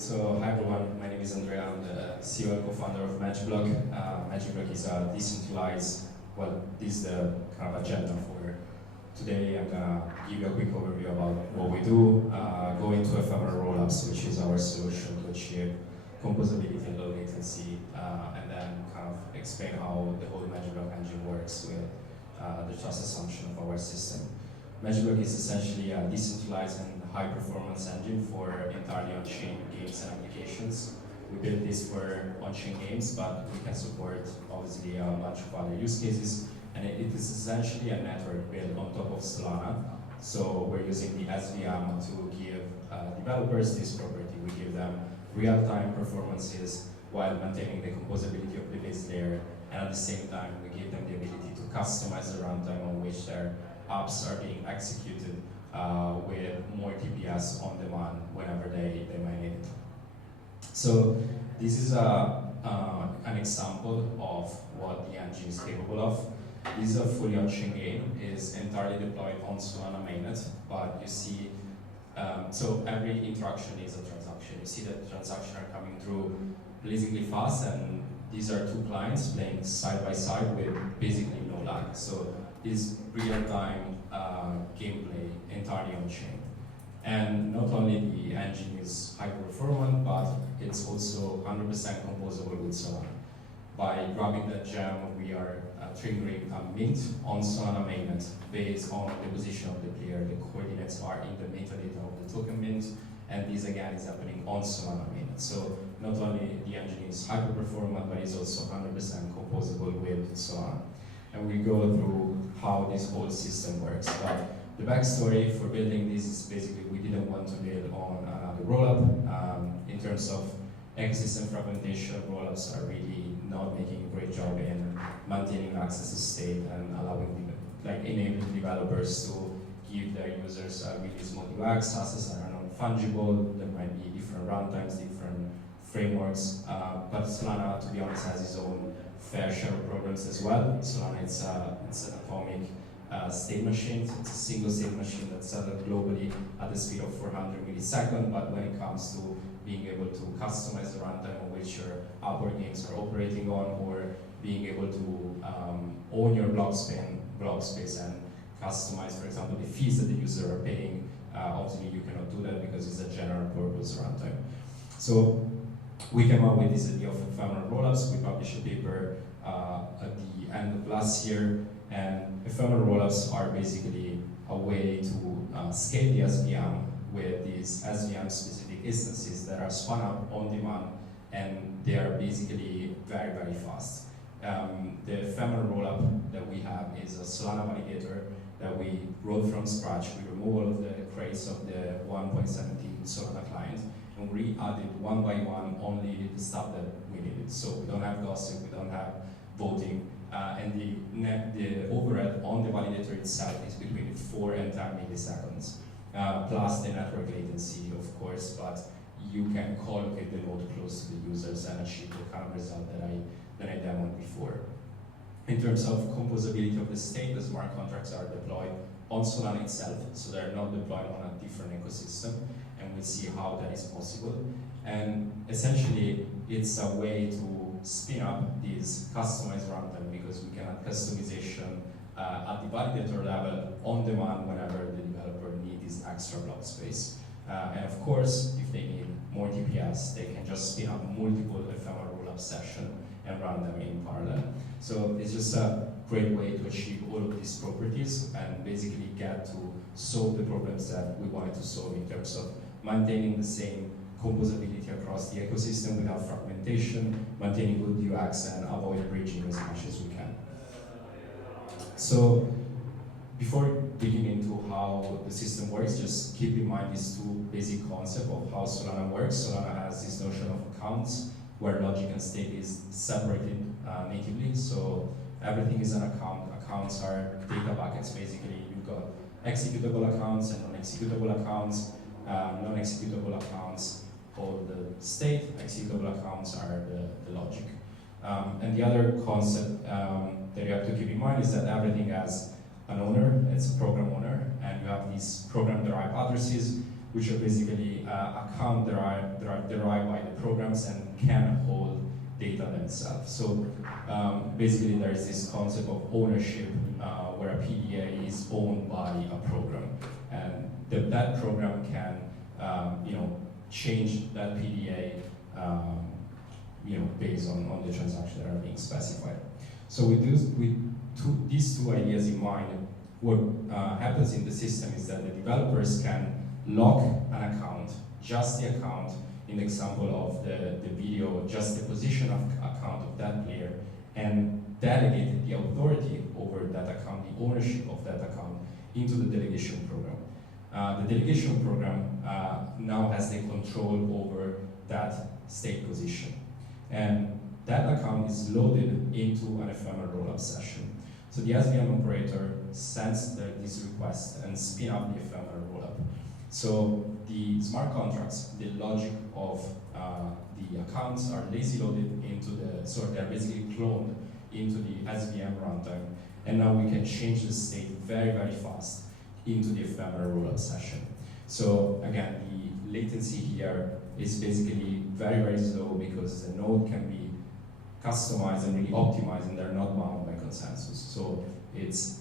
So hi everyone, my name is Andrea. I'm the CEO and co-founder of MagicBlock. MagicBlock is a decentralized, well, this is the kind of agenda for today. I'm gonna give you a quick overview about what we do, go into ephemeral rollups, which is our solution to achieve composability and low latency, and then kind of explain how the whole MagicBlock engine works with the trust assumption of our system. MagicBlock is essentially a decentralized and high-performance engine for entirely on-chain games and applications. We built this for on-chain games, but we can support obviously a bunch of other use cases. And it is essentially a network built on top of Solana. So we're using the SVM to give developers this property. We give them real-time performances while maintaining the composability of the base layer. And at the same time, we give them the ability to customize the runtime on which their apps are being executed with more TPS on demand whenever they might need it. So this is an example of what the engine is capable of. This is a fully on-chain game, is entirely deployed on Solana mainnet, but you see, so every interaction is a transaction. You see that transactions are coming through blazingly fast, and these are two clients playing side by side with basically no lag. So this real-time gameplay entirely on-chain. And not only the engine is hyper-performant, but it's also 100% composable with Solana. By grabbing that gem, we are triggering a mint on Solana mainnet based on the position of the player. The coordinates are in the metadata of the token mint, and this again is happening on Solana mainnet. So not only the engine is hyper-performant, but it's also 100% composable with Solana. And we go through how this whole system works. But the backstory for building this is basically we didn't want to build on another rollup. In terms of ecosystem fragmentation, rollups are really not making a great job in maintaining access to state and allowing, like, enabling developers to give their users really small UX assets that are not fungible. There might be different runtimes, different frameworks, but Solana, to be honest, has its own fair share of problems as well. Solana, it's an atomic state machine. It's a single state machine that's globally at the speed of 400 milliseconds, but when it comes to being able to customize the runtime on which your app or games are operating on, or being able to own your block space and customize, for example, the fees that the user are paying, obviously you cannot do that because it's a general purpose runtime. So we came up with this idea of ephemeral rollups. We published a paper at the end of last year, and ephemeral rollups are basically a way to scale the SVM with these SVM-specific instances that are spun up on demand, and they are basically very, very fast. The ephemeral rollup that we have is a Solana validator that we wrote from scratch. We remove all of the crates of the 1.17 Solana client, and we added one by one only the stuff that we needed. So we don't have gossip, we don't have voting, and the overhead on the validator itself is between 4 and 10 milliseconds, plus the network latency, of course, but you can collocate the node close to the users and achieve the kind of result that I demoed before. In terms of composability of the state, the smart contracts are deployed on Solana itself, so they're not deployed on a different ecosystem, and we'll see how that is possible. And essentially, it's a way to spin up this customized runtime because we can add customization at the validator level on demand whenever the developer needs extra block space. And of course, if they need more TPS, they can just spin up multiple ephemeral rollup sessions and run them in parallel. So it's just a great way to achieve all of these properties and basically get to solve the problems that we wanted to solve in terms of maintaining the same composability across the ecosystem without fragmentation, maintaining good UX, and avoid bridging as much as we can. So before digging into how the system works, just keep in mind these two basic concepts of how Solana works. Solana has this notion of accounts, where logic and state is separated natively. So everything is an account. Accounts are data buckets, basically. You've got executable accounts and non-executable accounts. Non-executable accounts hold the state, executable accounts are the logic. And the other concept that you have to keep in mind is that everything has an owner, it's a program owner, and you have these program derived addresses which are basically accounts that are derived by the programs and can hold data themselves. So basically there is this concept of ownership where a PDA is owned by a program, and that program can change that PDA based on the transactions that are being specified. So with these two ideas in mind, what happens in the system is that the developers can lock an account, just the account, in the example of the video, just the position of account of that player, and delegate the authority over that account, the ownership of that account, into the delegation program. The delegation program now has the control over that state position. And that account is loaded into an ephemeral rollup session. So the SVM operator sends this request and spin up the ephemeral rollup. So the smart contracts, the logic of the accounts are lazy loaded into they're basically cloned into the SVM runtime. And now we can change the state very, very fast into the ephemeral rollup session. So again, the latency here is basically very, very slow because the node can be customized and really optimized, and they're not bound by consensus. So it's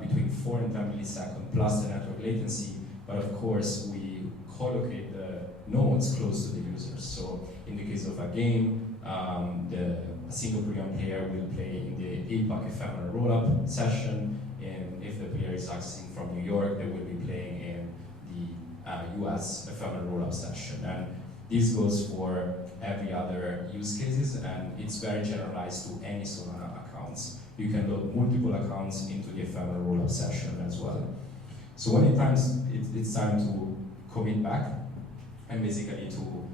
between 4 and 10 milliseconds plus the network latency, but of course we collocate the nodes close to the users. So in the case of a game, a single program player will play in the APAC ephemeral rollup session, and if the player is accessing from New York, they will be playing in the US ephemeral rollup session. And this goes for every other use cases, and it's very generalized to any Solana accounts. You can load multiple accounts into the ephemeral rollup session as well. So when it's time to commit back, and basically to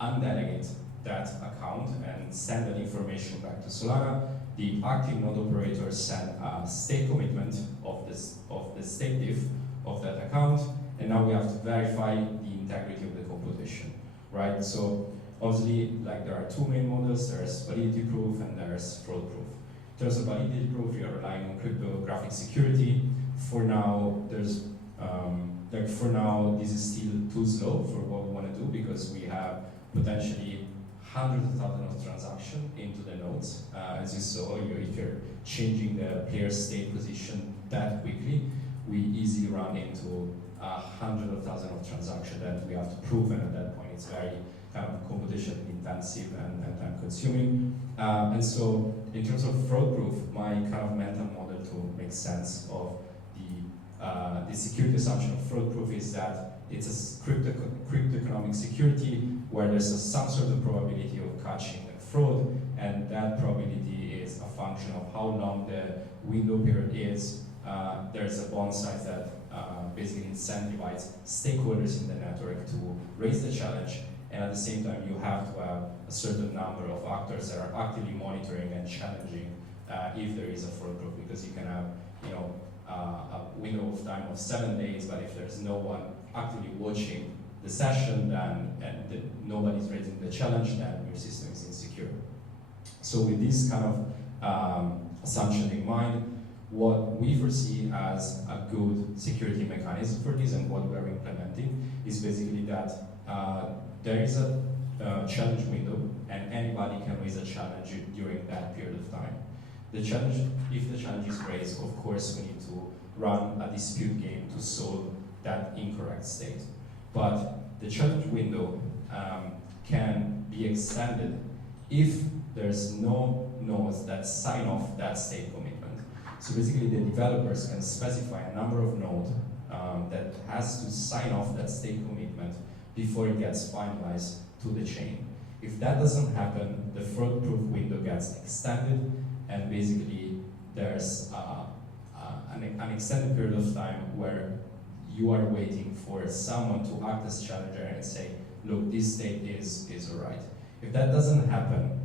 undelegate that account and send that information back to Solana, the active node operator send a state commitment of the state diff of that account, and now we have to verify the integrity of the computation, right? So obviously, like, there are two main models. There's validity proof and there's fraud proof. In terms of validity proof, we are relying on cryptographic security. For now, this is still too slow for what we want to do, because we have potentially hundreds of thousands of transactions into the nodes. As you saw, if you're changing the player's state position that quickly, we easily run into hundreds of thousands of transactions that we have to prove, and at that point it's very kind of computation intensive and time consuming. And so in terms of fraud proof, my kind of mental model to make sense of the security assumption of fraud proof is that it's a cryptoeconomic security where there's some sort of probability of catching fraud, and that probability is a function of how long the window period is. There's a bond size that basically incentivizes stakeholders in the network to raise the challenge, and at the same time you have to have a certain number of actors that are actively monitoring and challenging if there is a fraud proof, because you can have a window of time of 7 days, but if there's no one actively watching the session and nobody's raising the challenge, then your system is insecure. So with this kind of assumption in mind, what we foresee as a good security mechanism for this and what we're implementing is basically that there is a challenge window, and anybody can raise a challenge during that period of time. The challenge, if the challenge is raised, of course we need to run a dispute game to solve that incorrect state. But the challenge window can be extended if there's no nodes that sign off that state commitment. So basically the developers can specify a number of nodes that has to sign off that state commitment before it gets finalized to the chain. If that doesn't happen, the fraud-proof window gets extended, and basically there's an extended period of time where you are waiting for someone to act as challenger and say, look, this state is alright. If that doesn't happen,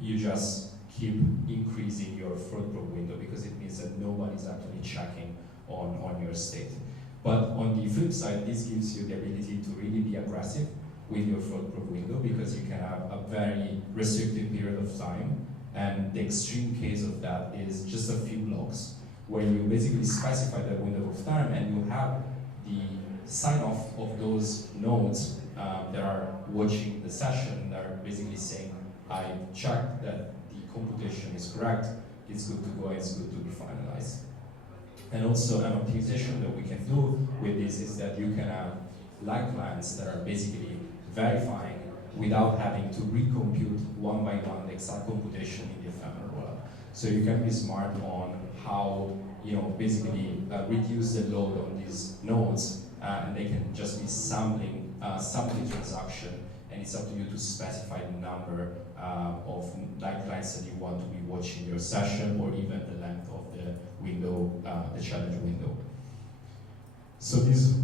you just keep increasing your fraud-proof window, because it means that nobody's actually checking on your state. But on the flip side, this gives you the ability to really be aggressive with your fraud-proof window, because you can have a very restricted period of time. And the extreme case of that is just a few blocks, where you basically specify the window of time and you have the sign off of those nodes that are watching the session, that are basically saying, I checked that the computation is correct, it's good to go, it's good to be finalized. And also an optimization that we can do with this is that you can have light clients that are basically verifying without having to recompute one by one the exact computation in the ephemeral rollup. So you can be smart on how basically reduce the load on these nodes, and they can just be sampling the transaction, and it's up to you to specify the number of light clients that you want to be watching your session, or even the length of the window, the challenge window. So this is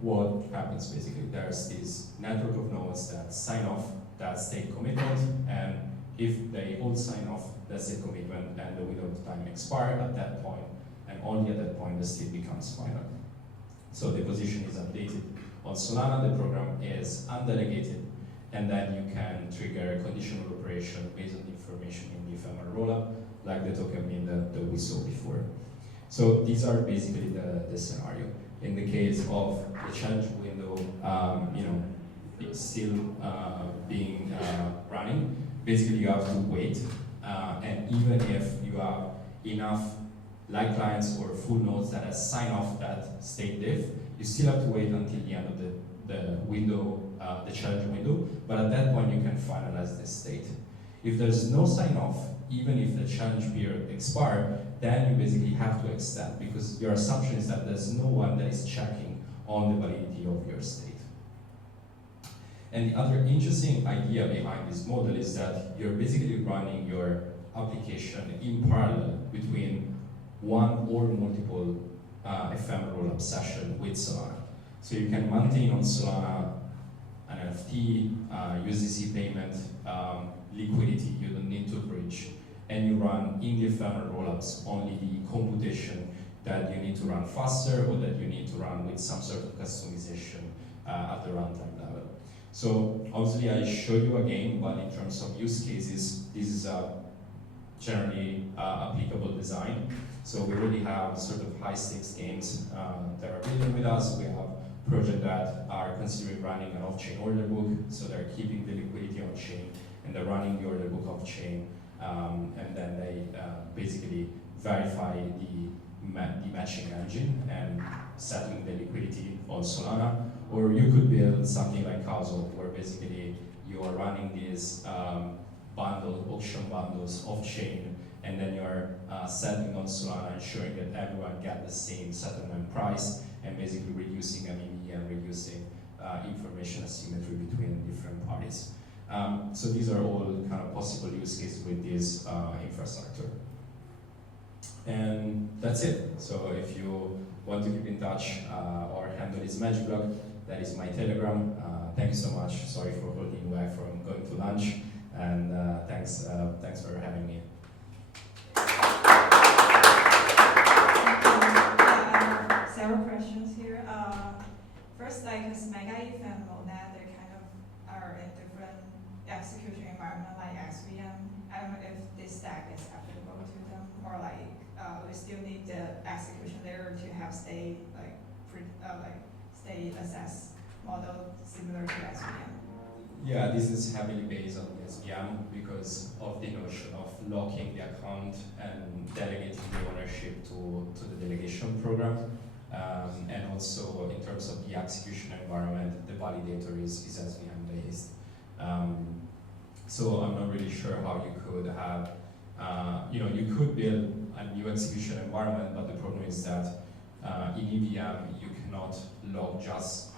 what happens basically. There's this network of nodes that sign off that state commitment, and if they all sign off that state commitment and the window of time expires at that point, and only at that point the state becomes final. So the position is updated on Solana, the program is undelegated, and then you can trigger a conditional operation based on the information in the ephemeral rollup, like the token mean that we saw before. So these are basically the scenario. In the case of the challenge window, it's still being running, basically you have to wait, and even if you have enough light clients or full nodes that has signed off that state diff, you still have to wait until the end of the window, the challenge window, but at that point you can finalize this state. If there's no sign off, even if the challenge period expires, then you basically have to extend, because your assumption is that there's no one that is checking on the validity of your state. And the other interesting idea behind this model is that you're basically running your application in parallel between one or multiple ephemeral obsession with Solana. So you can maintain on Solana an NFT, USDC payment, liquidity you don't need to bridge, and you run in the ephemeral rollups only the computation that you need to run faster or that you need to run with some sort of customization at the runtime level. So obviously I showed you a game, but in terms of use cases, this is a generally applicable design. So we already have sort of high stakes games that are building with us. We have projects that are considering running an off-chain order book, so they're keeping the liquidity on-chain and they're running the order book off-chain, and then they basically verify the matching engine and settling the liquidity on Solana. Or you could build something like Causal, where basically you are running these auction bundles off-chain, and then you're settling on Solana, ensuring that everyone get the same settlement price, and basically reducing MEV and reducing information asymmetry between different parties. So these are all kind of possible use cases with this infrastructure. And that's it. So if you want to keep in touch, our handle is MagicBlock. That is my Telegram. Thank you so much. Sorry for holding you back from going to lunch, and thanks for having me. Several questions here. First, because MegaETH and Monet, they kind of are in different execution environment, like SVM. I don't know if this stack is applicable to them, or we still need the execution layer to have state state assess model similar to SVM. Yeah, this is heavily based on SVM because of the notion of locking the account and delegating the ownership to the delegation program. And also in terms of the execution environment, the validator is SVM based. So I'm not really sure how you could have, you could build a new execution environment, but the problem is that in EVM you cannot log just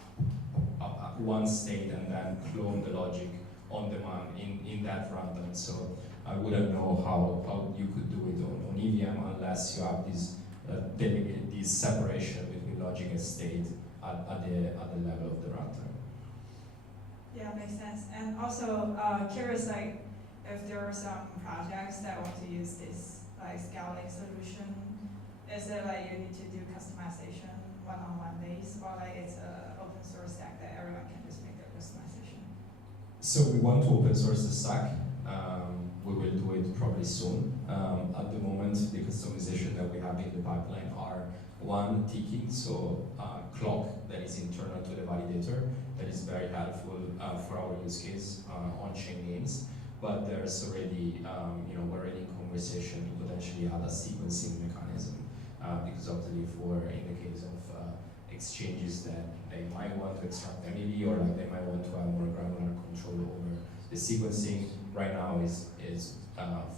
one state and then clone the logic on demand in that runtime. So I wouldn't know how you could do it on EVM unless you have this this separation between logic and state at the level of the runtime. Yeah, makes sense. And also curious, if there are some projects that want to use this scaling solution, is it you need to do customization one-on-one base, or it's an open source stack that everyone can just make their customization? So we want to open source the stack. we will do it probably soon. At the moment, the customization that we have in the pipeline are one, ticking, so clock that is internal to the validator, that is very helpful for our use case on-chain games. But there's already, we're already in conversation to potentially add a sequencing mechanism, because obviously in the case of exchanges that they might want to extract MEV, or like they might want to have more granular control over the sequencing. Right now is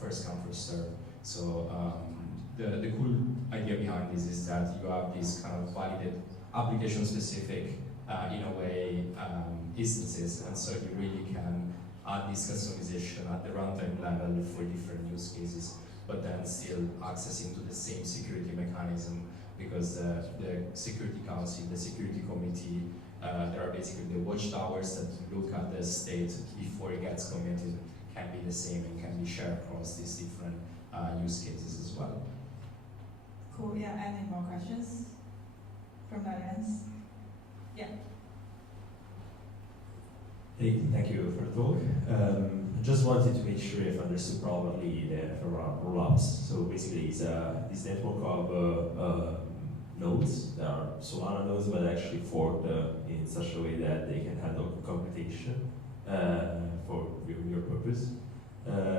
first come first serve. So the cool idea behind this is that you have these kind of validated application specific in a way instances, and so you really can add this customization at the runtime level for different use cases, but then still accessing to the same security mechanism, because the security council, the security committee, there are basically the watchtowers that look at the state before it gets committed, can be the same and can be shared across these different use cases as well. Cool, yeah, any more questions from the audience? Yeah. Hey, thank you for the talk. I just wanted to make sure I've understood properly the rollups. So basically, it's this network of nodes that are Solana nodes, but actually forked in such a way that they can handle computation for your purpose.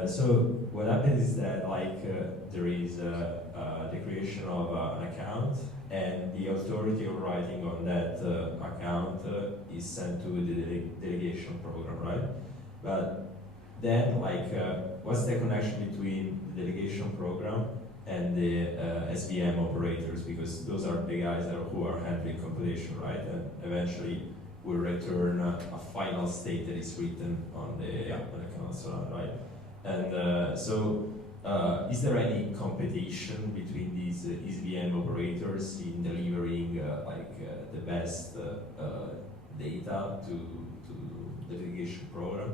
So what happens is that there is the creation of an account, and the authority of writing on that account is sent to the delegation program, right? But then, what's the connection between the delegation program and the SVM operators? Because those are the guys who are handling computation, right? And eventually will return a final state that is written on the console, right? And is there any competition between these SVM operators in delivering the best data to the delegation program?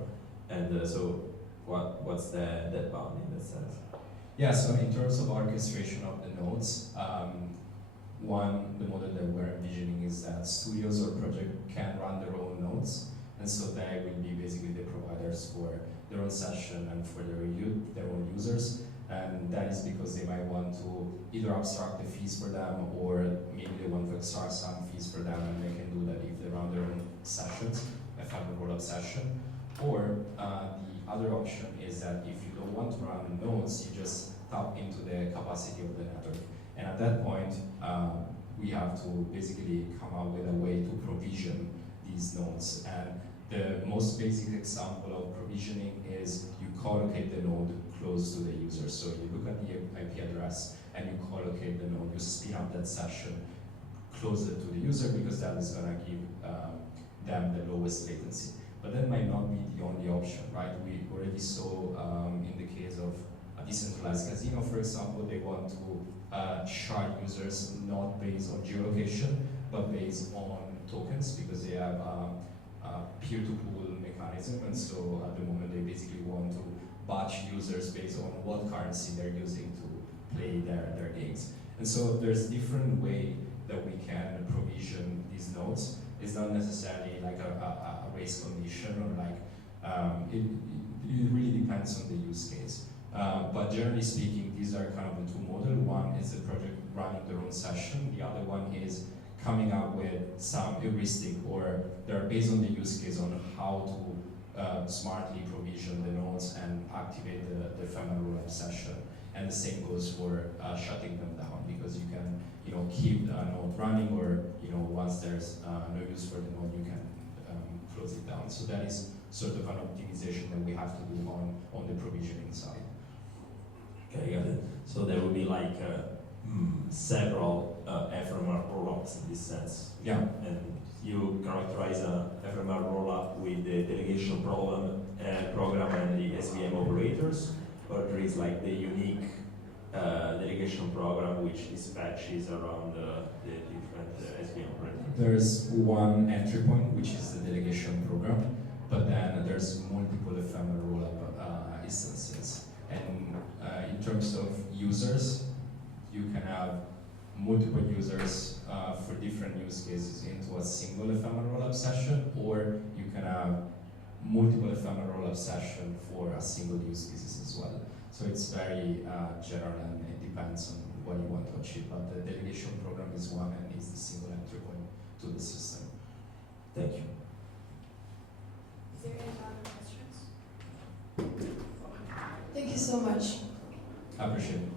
And so what's that bound in that sense? Yeah, so in terms of orchestration of the nodes, the model that we're envisioning is that studios or project can run their own nodes, and so they will be basically the providers for their own session and for their own users. And that is because they might want to either abstract the fees for them, or maybe they want to extract some fees for them, and they can do that if they run their own sessions, a final rollup session. Or the other option is that if you don't want to run nodes, you just tap into the capacity of the network. And at that point, we have to basically come up with a way to provision these nodes. And the most basic example of provisioning is you collocate the node close to the user. So you look at the IP address and you collocate the node, you spin up that session closer to the user, because that is gonna give them the lowest latency. But that might not be the only option, right? We already saw in the case of a decentralized casino, for example, they want to shard users not based on geolocation, but based on tokens, because they have a peer-to-pool mechanism, and so at the moment they basically want to batch users based on what currency they're using to play their games. And so there's different way that we can provision these nodes. It's not necessarily like a race condition, or it really depends on the use case. But generally speaking, these are kind of the two models. One is the project running their own session. The other one is coming up with some heuristic, or they're based on the use case on how to smartly provision the nodes and activate the ephemeral rollup session. And the same goes for shutting them down, because you can keep a node running, or once there's no use for the node, you can close it down. So that is sort of an optimization that we have to do on the provisioning side. Okay, got it. So there will be several ephemeral rollups in this sense. Yeah. And you characterize an ephemeral rollup with the delegation program and the SVM operators, or there is the unique delegation program which dispatches around the different SVM operators? There's one entry point, which is the delegation program, but then there's multiple ephemeral rollup instances. And in terms of users, you can have multiple users for different use cases into a single ephemeral rollup session, or you can have multiple ephemeral rollup session for a single use cases as well. So it's very general and it depends on what you want to achieve. But the delegation program is one and is the single entry point to the system. Thank you. Is there any other questions? Thank you so much. I appreciate it.